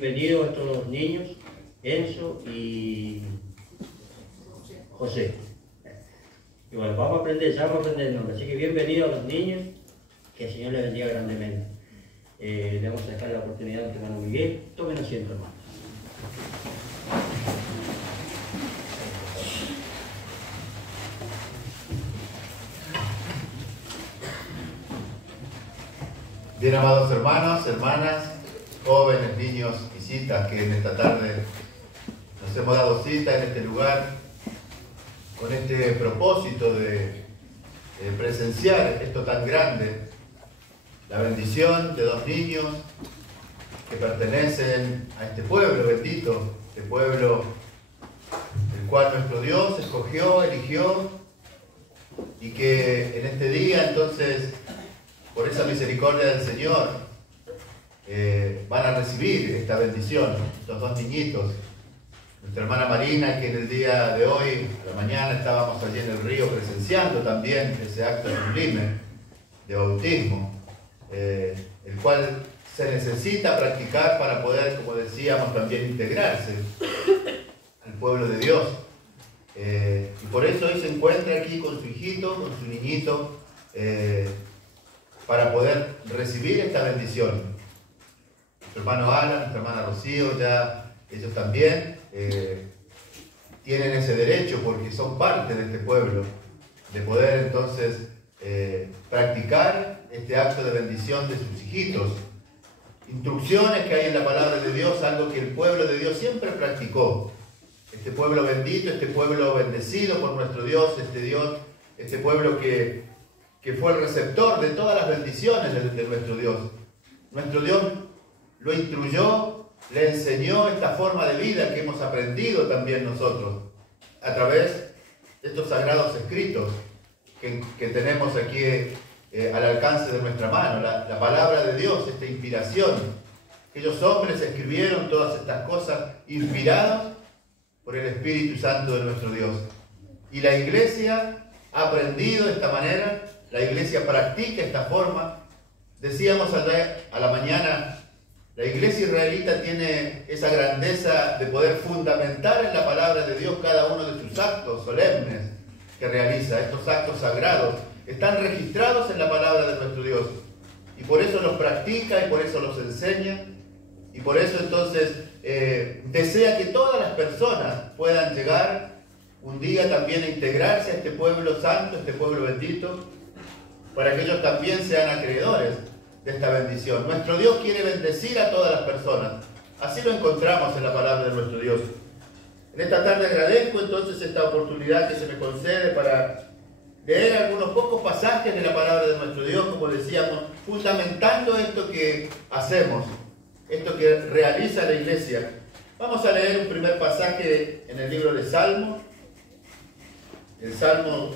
Bienvenidos a estos dos niños, Enzo y José. Y bueno, vamos a aprender, ya vamos a aprender el nombre. Así que bienvenidos a los niños, que el Señor les bendiga grandemente. Le vamos a dejar la oportunidad a hermano Miguel. Tomen asiento, hermano. Bien, amados hermanos, hermanas, jóvenes, niños, visitas que en esta tarde nos hemos dado cita en este lugar con este propósito de presenciar esto tan grande, la bendición de dos niños que pertenecen a este pueblo bendito, este pueblo el cual nuestro Dios escogió, eligió, y que en este día entonces, por esa misericordia del Señor, van a recibir esta bendición, estos dos niñitos. Nuestra hermana Marina, que en el día de hoy, a la mañana, estábamos allí en el río presenciando también ese acto sublime de bautismo, el cual se necesita practicar para poder, como decíamos, también integrarse al pueblo de Dios. Y por eso hoy se encuentra aquí con su hijito, con su niñito, para poder recibir esta bendición. Nuestro hermano Alan, nuestra hermana Rocío, ya ellos también tienen ese derecho porque son parte de este pueblo, de poder entonces practicar este acto de bendición de sus hijitos. Instrucciones que hay en la palabra de Dios, algo que el pueblo de Dios siempre practicó. Este pueblo bendito, este pueblo bendecido por nuestro Dios, este pueblo que fue el receptor de todas las bendiciones de nuestro Dios. Nuestro Dios lo instruyó, le enseñó esta forma de vida que hemos aprendido también nosotros a través de estos sagrados escritos que tenemos aquí al alcance de nuestra mano, la palabra de Dios, esta inspiración. Aquellos hombres escribieron todas estas cosas inspirados por el Espíritu Santo de nuestro Dios. Y la iglesia ha aprendido de esta manera, la iglesia practica esta forma. Decíamos a la mañana, la iglesia israelita tiene esa grandeza de poder fundamentar en la palabra de Dios cada uno de sus actos solemnes que realiza. Estos actos sagrados están registrados en la palabra de nuestro Dios. Y por eso los practica y por eso los enseña. Y por eso entonces desea que todas las personas puedan llegar un día también a integrarse a este pueblo santo, este pueblo bendito, para que ellos también sean acreedores de esta bendición. Nuestro Dios quiere bendecir a todas las personas. Así lo encontramos en la palabra de nuestro Dios. En esta tarde agradezco entonces esta oportunidad que se me concede para leer algunos pocos pasajes de la palabra de nuestro Dios, como decíamos, fundamentando esto que hacemos, esto que realiza la iglesia. Vamos a leer un primer pasaje en el libro de Salmos, el Salmo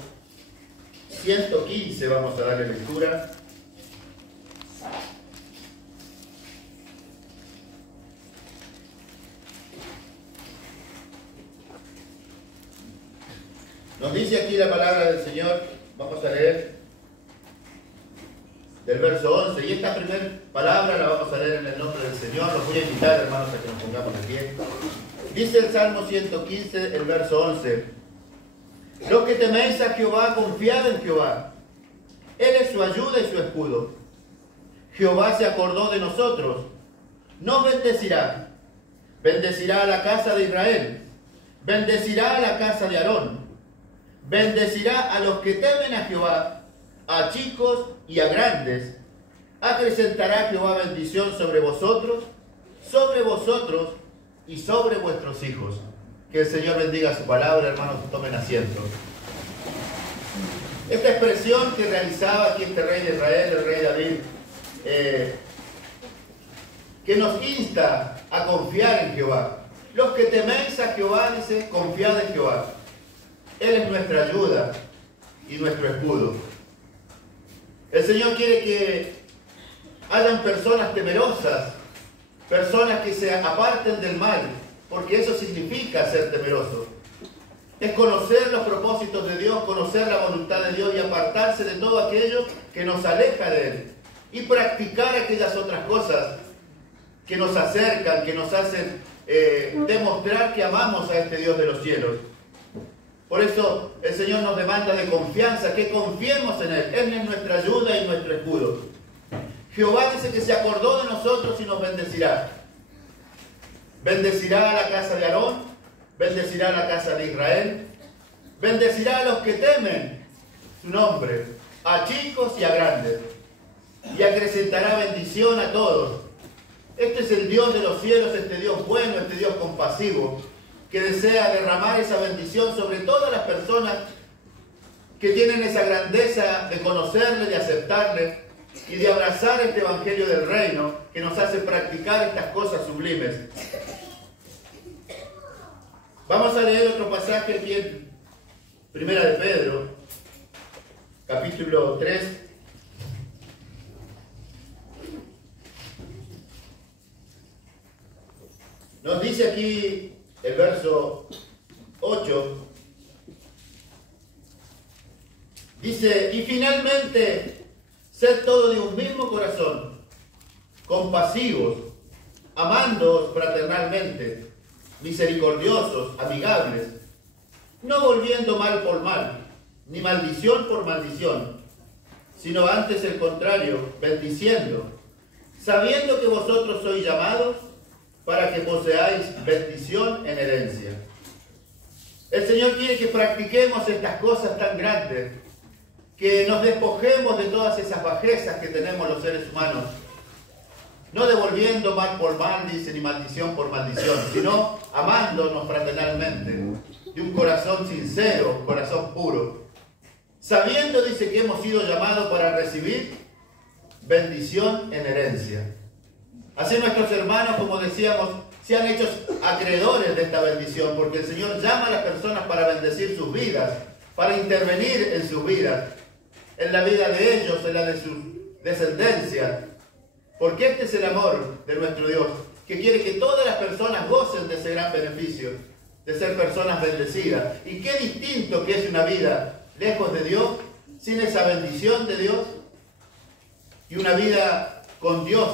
115, vamos a darle lectura. Nos dice aquí la palabra del Señor, vamos a leer del verso 11, y esta primera palabra la vamos a leer en el nombre del Señor. Los voy a invitar, hermanos, a que nos pongamos de pie. Dice el Salmo 115, el verso 11: los que teméis a Jehová, confiad en Jehová. Él es su ayuda y su escudo. Jehová se acordó de nosotros. Nos bendecirá. Bendecirá a la casa de Israel. Bendecirá a la casa de Aarón. Bendecirá a los que temen a Jehová, a chicos y a grandes. Acrecentará Jehová bendición sobre vosotros y sobre vuestros hijos. Que el Señor bendiga su palabra, hermanos, tomen asiento. Esta expresión que realizaba aquí este rey de Israel, el rey David, que nos insta a confiar en Jehová. Los que teméis a Jehová, dice, confiad en Jehová. Él es nuestra ayuda y nuestro escudo. El Señor quiere que hayan personas temerosas, personas que se aparten del mal, porque eso significa ser temeroso. Es conocer los propósitos de Dios, conocer la voluntad de Dios y apartarse de todo aquello que nos aleja de Él. Y practicar aquellas otras cosas que nos acercan, que nos hacen demostrar que amamos a este Dios de los cielos. Por eso el Señor nos demanda de confianza, que confiemos en Él. Él es nuestra ayuda y nuestro escudo. Jehová dice que se acordó de nosotros y nos bendecirá. Bendecirá a la casa de Aarón, bendecirá a la casa de Israel, bendecirá a los que temen su nombre, a chicos y a grandes, y acrecentará bendición a todos. Este es el Dios de los cielos, este Dios bueno, este Dios compasivo, que desea derramar esa bendición sobre todas las personas que tienen esa grandeza de conocerle, de aceptarle y de abrazar este evangelio del reino que nos hace practicar estas cosas sublimes. Vamos a leer otro pasaje aquí en Primera de Pedro, capítulo 3. Nos dice aquí el verso 8, dice: y finalmente, sed todos de un mismo corazón, compasivos, amándoos fraternalmente, misericordiosos, amigables, no volviendo mal por mal, ni maldición por maldición, sino antes el contrario, bendiciendo, sabiendo que vosotros sois llamados para que poseáis bendición en herencia. El Señor quiere que practiquemos estas cosas tan grandes, que nos despojemos de todas esas bajezas que tenemos los seres humanos, no devolviendo mal por mal, dice, ni maldición por maldición, sino amándonos fraternalmente, de un corazón sincero, un corazón puro, sabiendo, dice, que hemos sido llamados para recibir bendición en herencia. Así nuestros hermanos, como decíamos, se han hecho acreedores de esta bendición, porque el Señor llama a las personas para bendecir sus vidas, para intervenir en sus vidas, en la vida de ellos, en la de su descendencia, porque este es el amor de nuestro Dios, que quiere que todas las personas gocen de ese gran beneficio, de ser personas bendecidas. Y qué distinto que es una vida lejos de Dios, sin esa bendición de Dios, y una vida con Dios,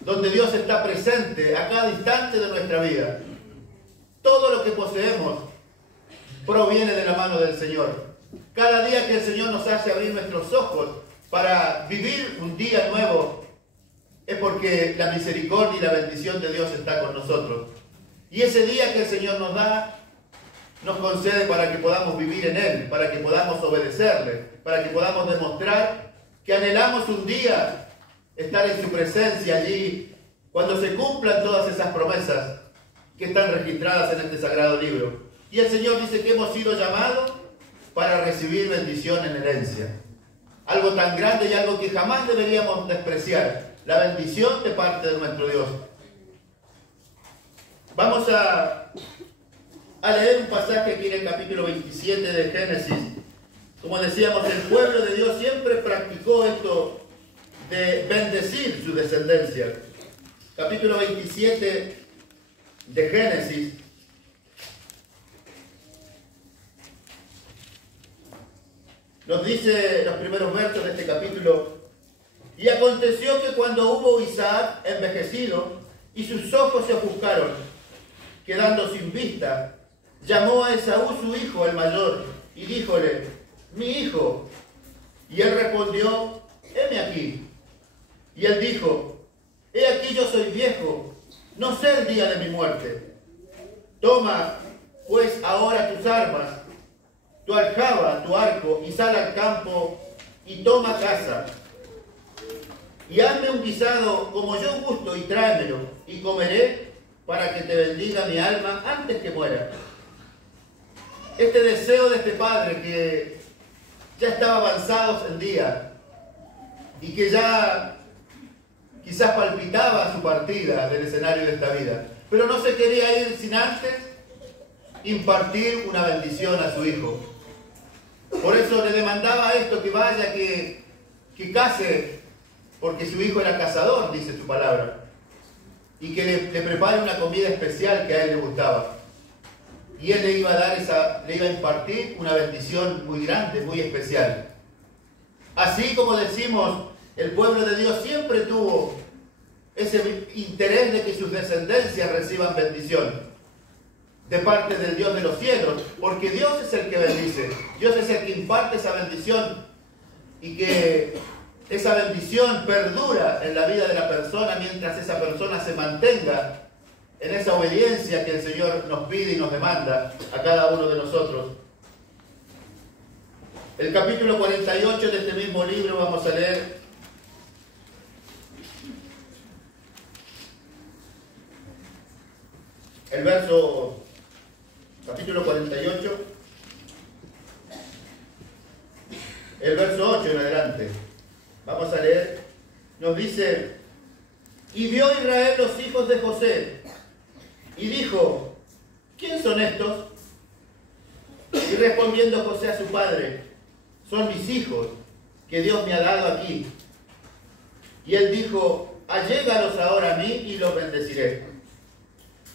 donde Dios está presente a cada instante de nuestra vida. Todo lo que poseemos proviene de la mano del Señor. Cada día que el Señor nos hace abrir nuestros ojos para vivir un día nuevo, es porque la misericordia y la bendición de Dios está con nosotros. Y ese día que el Señor nos da, nos concede para que podamos vivir en Él, para que podamos obedecerle, para que podamos demostrar que anhelamos un día estar en su presencia allí, cuando se cumplan todas esas promesas que están registradas en este sagrado libro. Y el Señor dice que hemos sido llamados para recibir bendición en herencia. Algo tan grande y algo que jamás deberíamos despreciar, la bendición de parte de nuestro Dios. Vamos a leer un pasaje aquí en el capítulo 27 de Génesis. Como decíamos, el pueblo de Dios siempre practicó esto de bendecir su descendencia. Capítulo 27 de Génesis. Nos dice los primeros versos de este capítulo: y aconteció que cuando hubo Isaac envejecido y sus ojos se ofuscaron, quedando sin vista, llamó a Esaú su hijo, el mayor, y díjole: mi hijo. Y él respondió: heme aquí. Y él dijo: he aquí yo soy viejo, no sé el día de mi muerte. Toma pues ahora tus armas, tu aljaba, tu arco, y sal al campo, y toma caza. Y hazme un guisado como yo gusto, y tráemelo, y comeré, para que te bendiga mi alma antes que muera. Este deseo de este padre, que ya estaba avanzado en día, y que ya quizás palpitaba su partida del escenario de esta vida, pero no se quería ir sin antes impartir una bendición a su hijo. Por eso le demandaba esto, que vaya, que case, porque su hijo era cazador, dice su palabra, y que le prepare una comida especial que a él le gustaba. Y él le iba a impartir una bendición muy grande, muy especial. Así como decimos, el pueblo de Dios siempre tuvo ese interés de que sus descendencias reciban bendición de parte del Dios de los cielos, porque Dios es el que bendice, Dios es el que imparte esa bendición y que esa bendición perdura en la vida de la persona mientras esa persona se mantenga en esa obediencia que el Señor nos pide y nos demanda a cada uno de nosotros. El capítulo 48 de este mismo libro vamos a leer el verso, capítulo 48, el verso 8 en adelante. Vamos a leer. Nos dice: y vio Israel los hijos de José, y dijo: ¿quién son estos? Y respondiendo José a su padre: son mis hijos, que Dios me ha dado aquí. Y él dijo: allégalos ahora a mí y los bendeciré.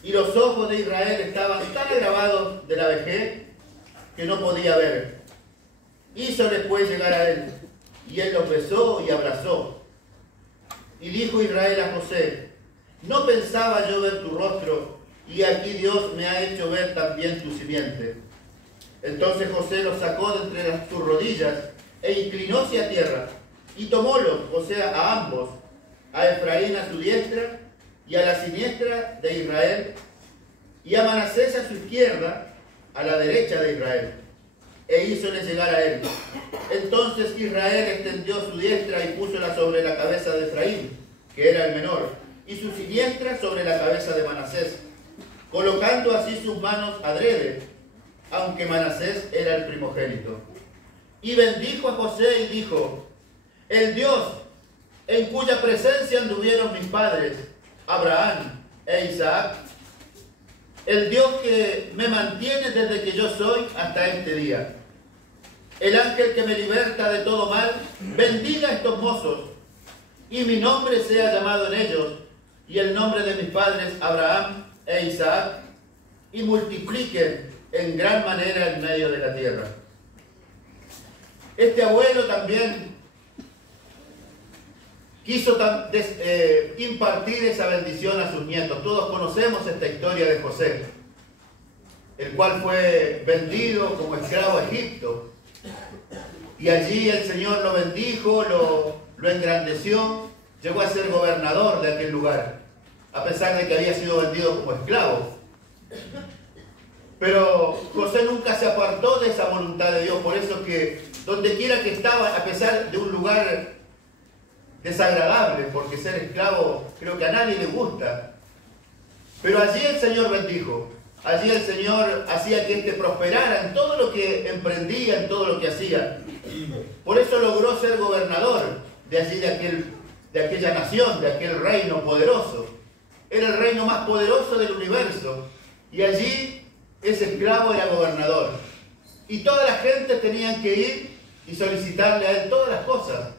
Y los ojos de Israel estaban tan agravados de la vejez que no podía ver. Hízoles pues llegar a él, y él los besó y abrazó. Y dijo Israel a José: no pensaba yo ver tu rostro, y aquí Dios me ha hecho ver también tu simiente. Entonces José los sacó de entre sus rodillas, e inclinóse a tierra, y tomólos, o sea, a ambos, a Efraín a su diestra, y a la siniestra de Israel, y a Manasés a su izquierda, a la derecha de Israel, e hízoles llegar a él. Entonces Israel extendió su diestra y púsola sobre la cabeza de Efraín, que era el menor, y su siniestra sobre la cabeza de Manasés, colocando así sus manos adrede, aunque Manasés era el primogénito. Y bendijo a José y dijo: el Dios en cuya presencia anduvieron mis padres, Abraham e Isaac, el Dios que me mantiene desde que yo soy hasta este día, el ángel que me liberta de todo mal, bendiga a estos mozos, y mi nombre sea llamado en ellos, y el nombre de mis padres Abraham e Isaac, y multipliquen en gran manera en medio de la tierra. Este abuelo también quiso impartir esa bendición a sus nietos. Todos conocemos esta historia de José, el cual fue vendido como esclavo a Egipto. Y allí el Señor lo bendijo, lo engrandeció, llegó a ser gobernador de aquel lugar, a pesar de que había sido vendido como esclavo. Pero José nunca se apartó de esa voluntad de Dios, por eso que donde quiera que estaba, a pesar de un lugar desagradable, porque ser esclavo creo que a nadie le gusta, pero allí el Señor bendijo, allí el Señor hacía que éste prosperara en todo lo que emprendía, en todo lo que hacía. Por eso logró ser gobernador de allí, de aquella nación, de aquel reino poderoso. Era el reino más poderoso del universo, y allí ese esclavo era gobernador. Y toda la gente tenían que ir y solicitarle a él todas las cosas,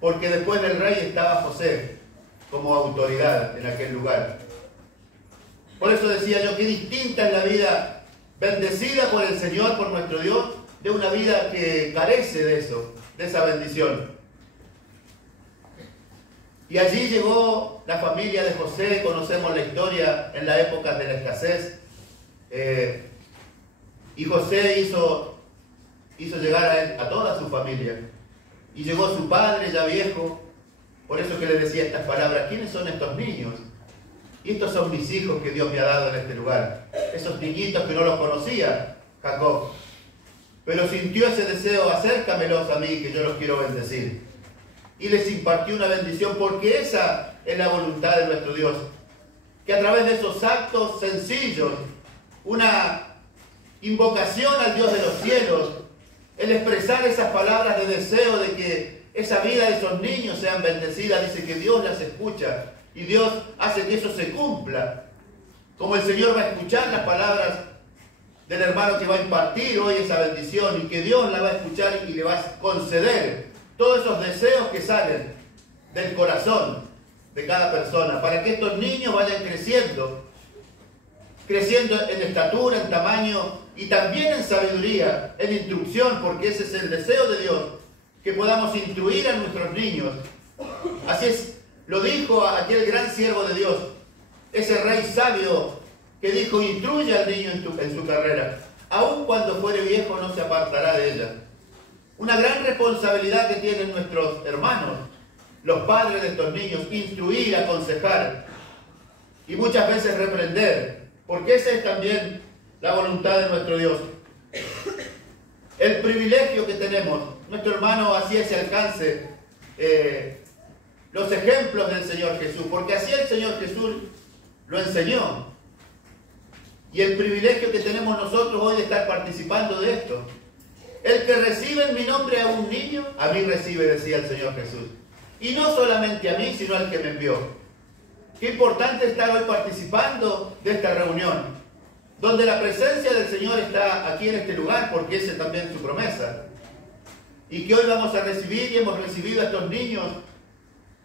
porque después del rey estaba José como autoridad en aquel lugar. Por eso decía yo, qué distinta es la vida bendecida por el Señor, por nuestro Dios, de una vida que carece de eso, de esa bendición. Y allí llegó la familia de José, conocemos la historia en la época de la escasez, y José hizo llegar a toda su familia. Y llegó su padre ya viejo, por eso que le decía estas palabras: ¿quiénes son estos niños? Y estos son mis hijos que Dios me ha dado en este lugar. Esos niñitos que no los conocía Jacob, pero sintió ese deseo: acércamelos a mí, que yo los quiero bendecir. Y les impartió una bendición, porque esa es la voluntad de nuestro Dios, que a través de esos actos sencillos, una invocación al Dios de los cielos, el expresar esas palabras de deseo de que esa vida de esos niños sean bendecidas, dice que Dios las escucha y Dios hace que eso se cumpla. Como el Señor va a escuchar las palabras del hermano que va a impartir hoy esa bendición, y que Dios la va a escuchar y le va a conceder todos esos deseos que salen del corazón de cada persona, para que estos niños vayan creciendo en estatura, en tamaño y también en sabiduría, en instrucción, porque ese es el deseo de Dios, que podamos instruir a nuestros niños. Así es Lo dijo a aquel gran siervo de Dios, ese rey sabio que dijo, instruye al niño en su carrera. Aun cuando fuere viejo no se apartará de ella. Una gran responsabilidad que tienen nuestros hermanos, los padres de estos niños, instruir, aconsejar y muchas veces reprender, porque esa es también la voluntad de nuestro Dios. El privilegio que tenemos, nuestro hermano hacía ese alcance, los ejemplos del Señor Jesús, porque así el Señor Jesús lo enseñó. Y el privilegio que tenemos nosotros hoy de estar participando de esto. El que recibe en mi nombre a un niño, a mí recibe, decía el Señor Jesús. Y no solamente a mí, sino al que me envió. Qué importante estar hoy participando de esta reunión, donde la presencia del Señor está aquí en este lugar, porque esa es también su promesa. Y que hoy vamos a recibir, y hemos recibido a estos niños,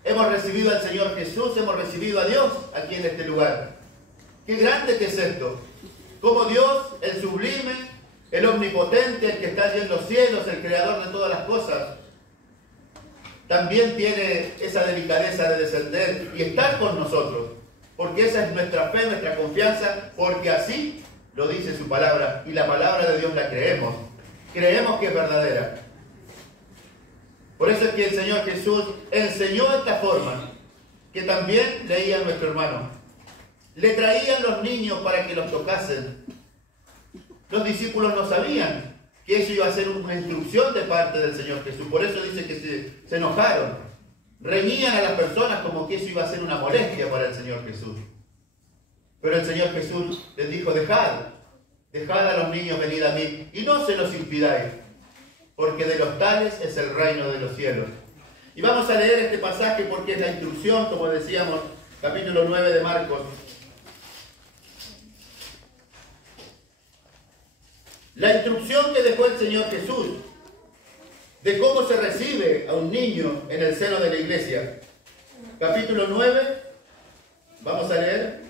hemos recibido al Señor Jesús, hemos recibido a Dios aquí en este lugar. Qué grande que es esto. Como Dios, el sublime, el omnipotente, el que está allí en los cielos, el creador de todas las cosas, también tiene esa delicadeza de descender y estar con nosotros, porque esa es nuestra fe, nuestra confianza, porque así lo dice su palabra, y la palabra de Dios la creemos que es verdadera. Por eso es que el Señor Jesús enseñó esta forma, que también leía nuestro hermano. Le traían los niños para que los tocasen. Los discípulos no sabían que eso iba a ser una instrucción de parte del Señor Jesús. Por eso dice que se enojaron. Reñían a las personas como que eso iba a ser una molestia para el Señor Jesús. Pero el Señor Jesús les dijo, dejad a los niños venir a mí y no se los impidáis, porque de los tales es el reino de los cielos. Y vamos a leer este pasaje porque es la instrucción, como decíamos, capítulo 9 de Marcos. La instrucción que dejó el Señor Jesús de cómo se recibe a un niño en el seno de la iglesia. Capítulo 9, vamos a leer.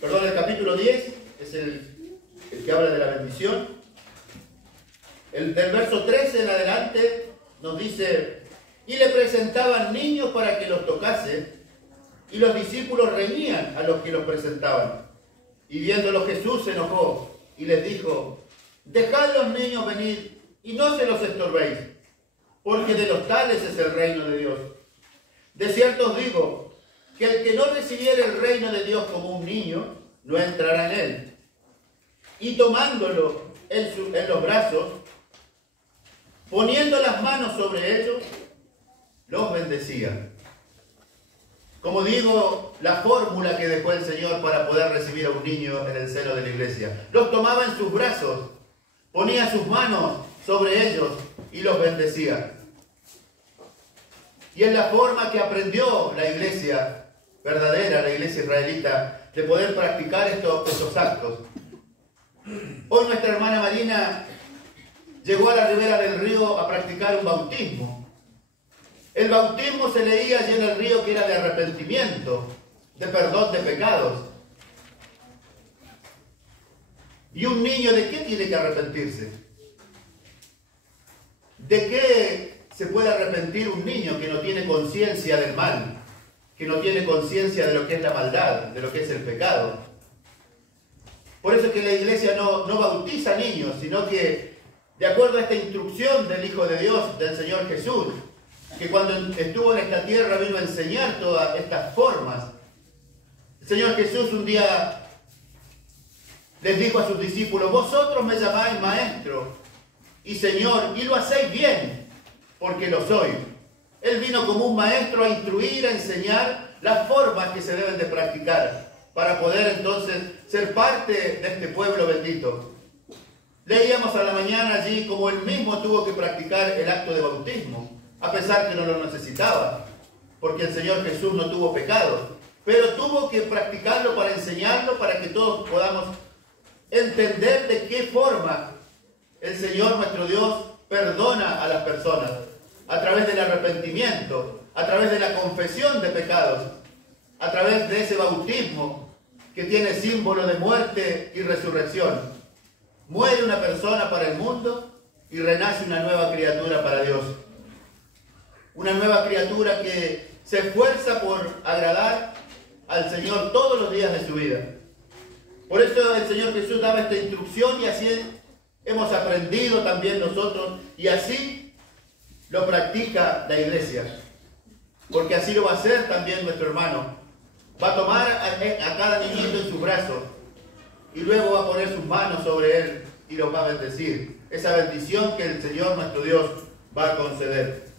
Perdón, el capítulo 10 es el que habla de la bendición. Del verso 13 en adelante nos dice, y le presentaban niños para que los tocase, y los discípulos reñían a los que los presentaban. Y viéndolo Jesús se enojó y les dijo, dejad los niños venir y no se los estorbéis, porque de los tales es el reino de Dios. De cierto os digo, que el que no recibiere el reino de Dios como un niño, no entrará en él. Y tomándolo en los brazos, poniendo las manos sobre ellos, los bendecía. Como digo, la fórmula que dejó el Señor para poder recibir a un niño en el seno de la iglesia. Los tomaba en sus brazos, ponía sus manos sobre ellos y los bendecía. Y es la forma que aprendió la iglesia verdadera, la iglesia israelita, de poder practicar estos actos. Hoy nuestra hermana Marina llegó a la ribera del río a practicar un bautismo. El bautismo se leía allí en el río que era de arrepentimiento, de perdón de pecados. ¿Y un niño de qué tiene que arrepentirse? ¿De qué se puede arrepentir un niño que no tiene conciencia del mal? Que no tiene conciencia de lo que es la maldad, de lo que es el pecado. Por eso es que la iglesia no bautiza niños, sino que, de acuerdo a esta instrucción del Hijo de Dios, del Señor Jesús, que cuando estuvo en esta tierra vino a enseñar todas estas formas. El Señor Jesús un día les dijo a sus discípulos, vosotros me llamáis maestro y Señor, y lo hacéis bien, porque lo soy. Él vino como un maestro a instruir, a enseñar las formas que se deben de practicar, para poder entonces ser parte de este pueblo bendito. Leíamos a la mañana allí como él mismo tuvo que practicar el acto de bautismo, a pesar que no lo necesitaba, porque el Señor Jesús no tuvo pecado, pero tuvo que practicarlo para enseñarlo, para que todos podamos entender de qué forma el Señor nuestro Dios perdona a las personas, a través del arrepentimiento, a través de la confesión de pecados, a través de ese bautismo que tiene símbolo de muerte y resurrección. Muere una persona para el mundo y renace una nueva criatura para Dios. una nueva criatura que se esfuerza por agradar al Señor todos los días de su vida. Por eso el Señor Jesús daba esta instrucción y así hemos aprendido también nosotros y así lo practica la iglesia. Porque así lo va a hacer también nuestro hermano. Va a tomar a cada niñito en sus brazos y luego va a poner sus manos sobre él y los va a bendecir. Esa bendición que el Señor nuestro Dios va a conceder.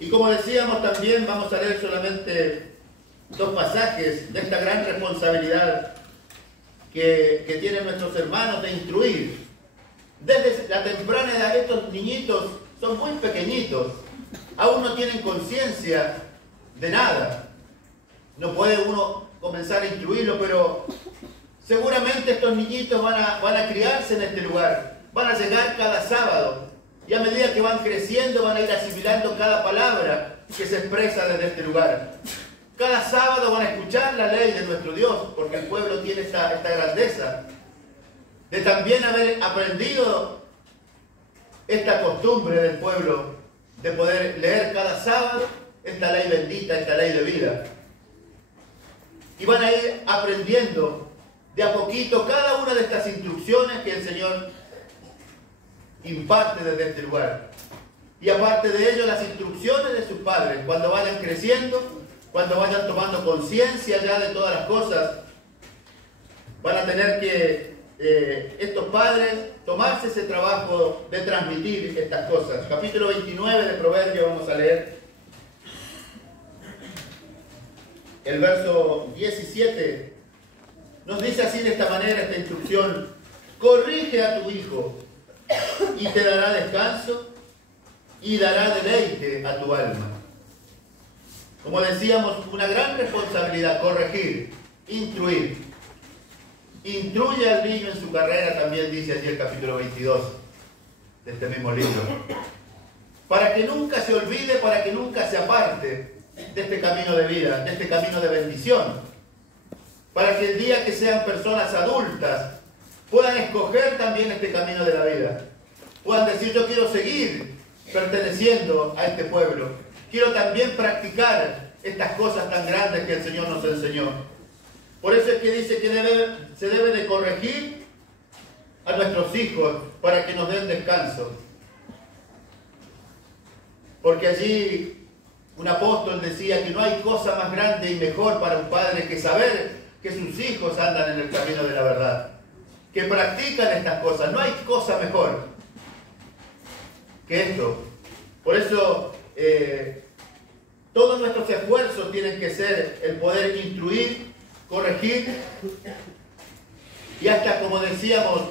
Y como decíamos también, vamos a leer solamente 2 pasajes de esta gran responsabilidad que tienen nuestros hermanos de instruir. Desde la temprana edad, estos niñitos son muy pequeñitos, aún no tienen conciencia de nada. No puede uno comenzar a instruirlo, pero seguramente estos niñitos van a criarse en este lugar, van a llegar cada sábado, y a medida que van creciendo van a ir asimilando cada palabra que se expresa desde este lugar. Cada sábado van a escuchar la ley de nuestro Dios, porque el pueblo tiene esta grandeza de también haber aprendido esta costumbre del pueblo de poder leer cada sábado esta ley bendita, esta ley de vida. Y van a ir aprendiendo de a poquito cada una de estas instrucciones que el Señor imparte desde este lugar. Y aparte de ello, las instrucciones de sus padres, cuando vayan creciendo, cuando vayan tomando conciencia ya de todas las cosas, van a tener que estos padres tomarse ese trabajo de transmitir estas cosas. Capítulo 29 de Proverbios, vamos a leer el verso 17. Nos dice así de esta manera esta instrucción: corrige a tu hijo y te dará descanso y dará deleite a tu alma. Como decíamos, una gran responsabilidad, corregir, instruir. Instruye al niño en su carrera, también dice allí el capítulo 22 de este mismo libro. Para que nunca se olvide, para que nunca se aparte de este camino de vida, de este camino de bendición. Para que el día que sean personas adultas puedan escoger también este camino de la vida. Puedan decir: yo quiero seguir perteneciendo a este pueblo. Quiero también practicar estas cosas tan grandes que el Señor nos enseñó. Por eso es que dice que se debe de corregir a nuestros hijos para que nos den descanso. Porque allí un apóstol decía que no hay cosa más grande y mejor para un padre que saber que sus hijos andan en el camino de la verdad, que practican estas cosas. No hay cosa mejor que esto. Por eso todos nuestros esfuerzos tienen que ser el poder instruir, corregir y hasta, como decíamos,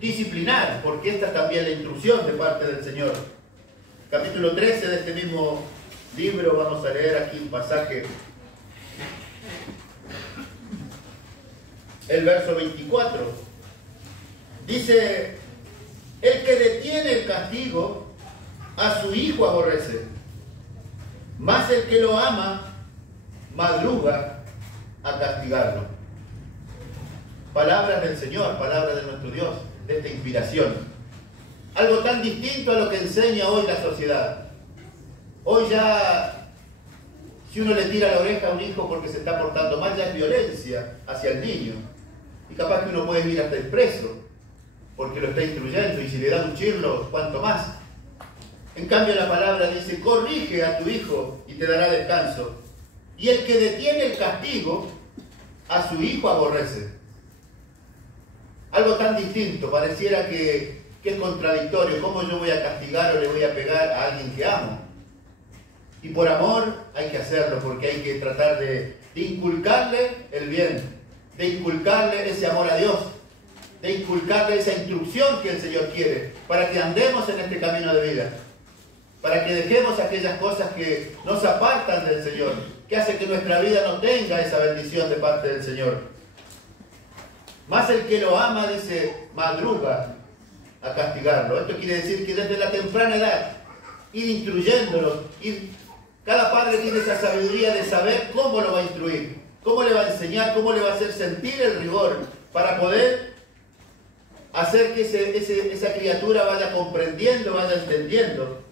disciplinar, porque esta es también la instrucción de parte del Señor. Capítulo 13 de este mismo libro, vamos a leer aquí un pasaje, el verso 24. Dice: el que detiene el castigo a su hijo aborrece, mas el que lo ama madruga a castigarlo. Palabras del Señor, palabras de nuestro Dios, de esta inspiración. Algo tan distinto a lo que enseña hoy la sociedad. Hoy ya, si uno le tira la oreja a un hijo porque se está portando mal, ya es violencia hacia el niño. Y capaz que uno puede ir hasta el preso, porque lo está instruyendo, y si le da un chirlo, ¿cuánto más? En cambio la palabra dice: corrige a tu hijo y te dará descanso. Y el que detiene el castigo a su hijo aborrece. Algo tan distinto, pareciera que es contradictorio. ¿Cómo yo voy a castigar o le voy a pegar a alguien que amo? Y por amor hay que hacerlo, porque hay que tratar de inculcarle el bien, de inculcarle ese amor a Dios, de inculcarle esa instrucción que el Señor quiere, para que andemos en este camino de vida, para que dejemos aquellas cosas que nos apartan del Señor, que hace que nuestra vida no tenga esa bendición de parte del Señor. Más el que lo ama, dice, madruga a castigarlo. Esto quiere decir que desde la temprana edad, ir instruyéndolo, cada padre tiene esa sabiduría de saber cómo lo va a instruir, cómo le va a enseñar, cómo le va a hacer sentir el rigor, para poder hacer que esa criatura vaya comprendiendo, vaya entendiendo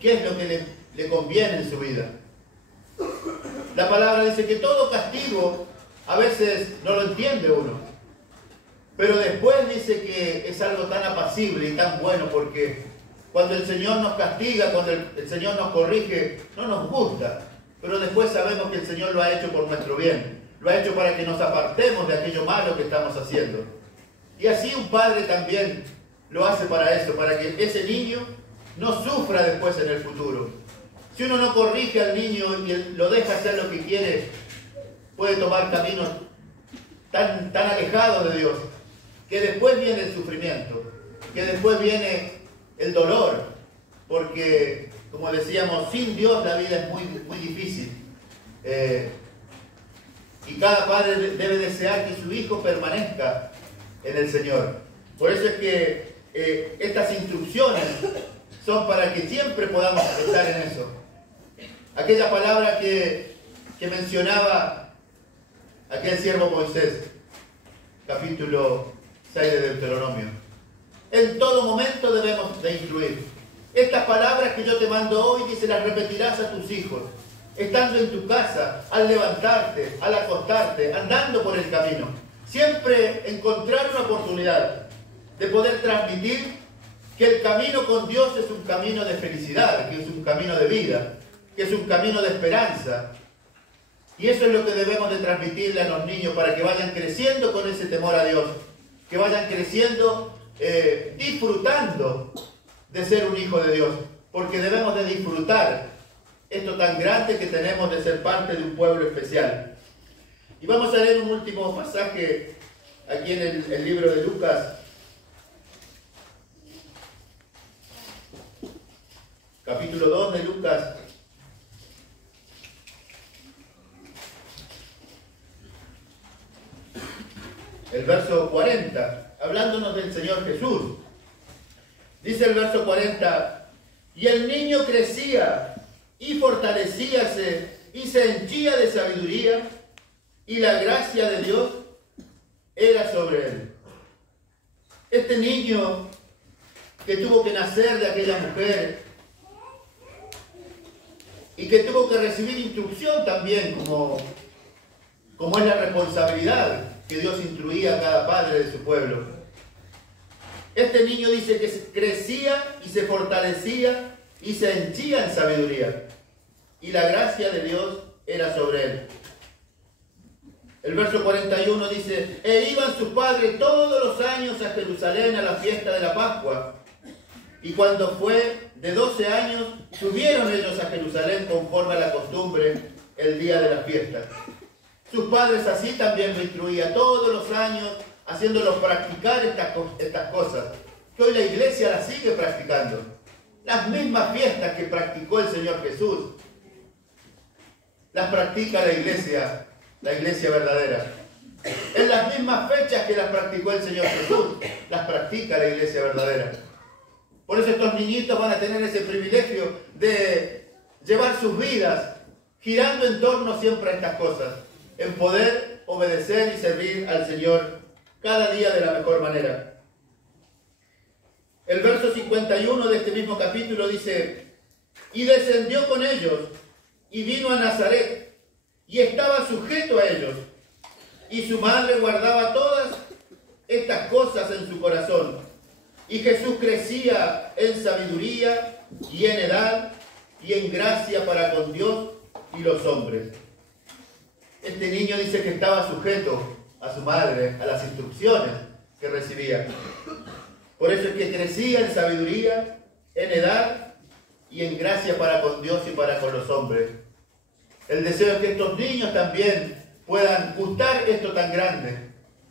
qué es lo que le conviene en su vida. La palabra dice que todo castigo a veces no lo entiende uno, pero después dice que es algo tan apacible y tan bueno, porque cuando el Señor nos castiga, cuando el Señor nos corrige, no nos gusta, pero después sabemos que el Señor lo ha hecho por nuestro bien, lo ha hecho para que nos apartemos de aquello malo que estamos haciendo. Y así un padre también lo hace para eso, para que ese niño no sufra después en el futuro. Si uno no corrige al niño y lo deja hacer lo que quiere, puede tomar caminos tan alejados de Dios, que después viene el sufrimiento, que después viene el dolor, porque, como decíamos, sin Dios la vida es muy difícil. Y cada padre debe desear que su hijo permanezca en el Señor. Por eso es que estas instrucciones son para que siempre podamos estar en eso. Aquella palabra que mencionaba aquel siervo Moisés, capítulo 6 de Deuteronomio. En todo momento debemos de instruir. Estas palabras que yo te mando hoy, dice, las repetirás a tus hijos, estando en tu casa, al levantarte, al acostarte, andando por el camino. Siempre encontrar una oportunidad de poder transmitir que el camino con Dios es un camino de felicidad, que es un camino de vida, que es un camino de esperanza. Y eso es lo que debemos de transmitirle a los niños para que vayan creciendo con ese temor a Dios, que vayan creciendo disfrutando de ser un hijo de Dios, porque debemos de disfrutar esto tan grande que tenemos de ser parte de un pueblo especial. Y vamos a leer un último pasaje aquí en el libro de Lucas, capítulo 2 de Lucas. El verso 40, hablándonos del Señor Jesús. Dice el verso 40, y el niño crecía y fortalecíase y se henchía de sabiduría, y la gracia de Dios era sobre él. Este niño que tuvo que nacer de aquella mujer y que tuvo que recibir instrucción también, como es la responsabilidad que Dios instruía a cada padre de su pueblo. Este niño dice que crecía y se fortalecía y se henchía en sabiduría, y la gracia de Dios era sobre él. El verso 41 dice, e iban sus padres todos los años a Jerusalén a la fiesta de la Pascua, y cuando fue de 12 años, subieron ellos a Jerusalén conforme a la costumbre el día de la fiesta. Sus padres así también lo instruían todos los años, haciéndolos practicar estas cosas, que hoy la iglesia las sigue practicando. Las mismas fiestas que practicó el Señor Jesús, las practica la iglesia verdadera. En las mismas fechas que las practicó el Señor Jesús, las practica la iglesia verdadera. Por eso estos niñitos van a tener ese privilegio de llevar sus vidas girando en torno siempre a estas cosas, en poder obedecer y servir al Señor cada día de la mejor manera. El verso 51 de este mismo capítulo dice, y descendió con ellos, y vino a Nazaret, y estaba sujeto a ellos, y su madre guardaba todas estas cosas en su corazón. Y Jesús crecía en sabiduría, y en edad, y en gracia para con Dios y los hombres. Este niño dice que estaba sujeto a su madre, a las instrucciones que recibía. Por eso es que crecía en sabiduría, en edad y en gracia para con Dios y para con los hombres. El deseo es que estos niños también puedan gustar esto tan grande,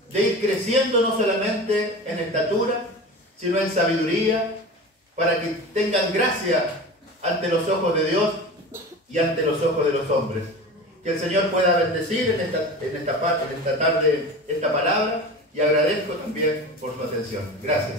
de ir creciendo no solamente en estatura, sino en sabiduría, para que tengan gracia ante los ojos de Dios y ante los ojos de los hombres. Que el Señor pueda bendecir en esta tarde esta palabra, y agradezco también por su atención. Gracias.